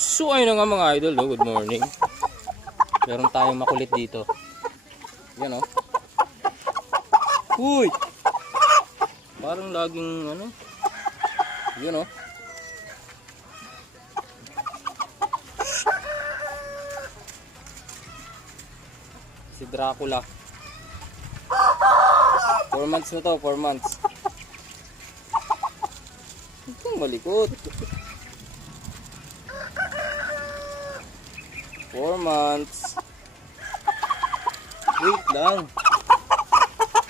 So ayun na nga mga idol, oh, good morning. Meron tayong makulit dito. Yan oh. Uy! Parang laging ano. Yun oh. Si Dracula. 4 months na to, 4 months. Itong malikot. 4 months. Wait lang.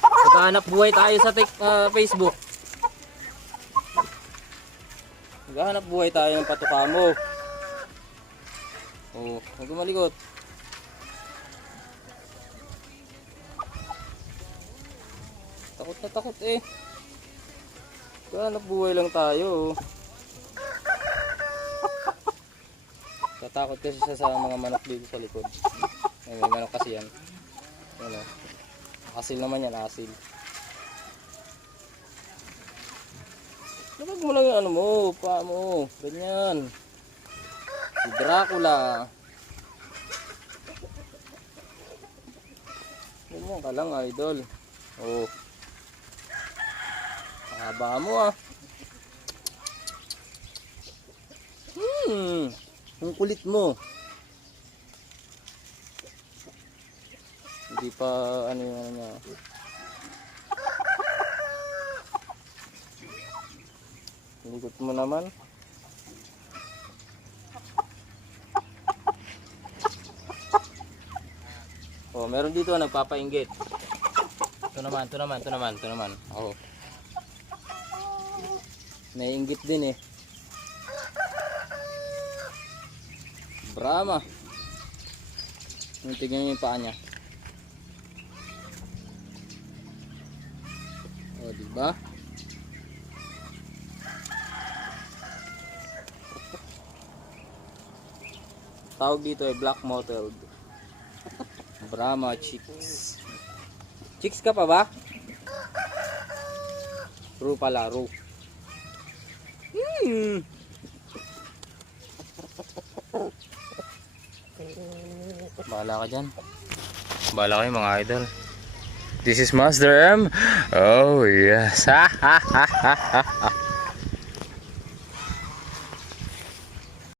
Maghahanap buhay tayo sa Facebook. Maghahanap buhay tayo ng patukamo. Oh, huwag malikot. Takot na takot eh. Maghahanap buhay lang tayo. Tatakot kasi siya sa mga manok dito sa likod. Ay, may manok kasi yan. Ano? Asil naman yan, asil. Lapag mo lang yung ano mo, paa mo. Ganyan. Si Dracula. Ganyan ka lang, idol. Oh. Haba mo ah. Ang kulit mo. Hindi pa ano yung ano niya. Likot mo naman. Oh, meron dito nagpapainggit. Ito naman. Oh. Naiinggit din eh. Brahma. Tingnan niyo yung paa niya. O, diba? Tawag dito ay black mottled. Brahma chicks. Chicks ka pa ba? Ru pala, ru. Bahala ka dyan. Bahala kayo mga idol. This is Master M. Oh yes.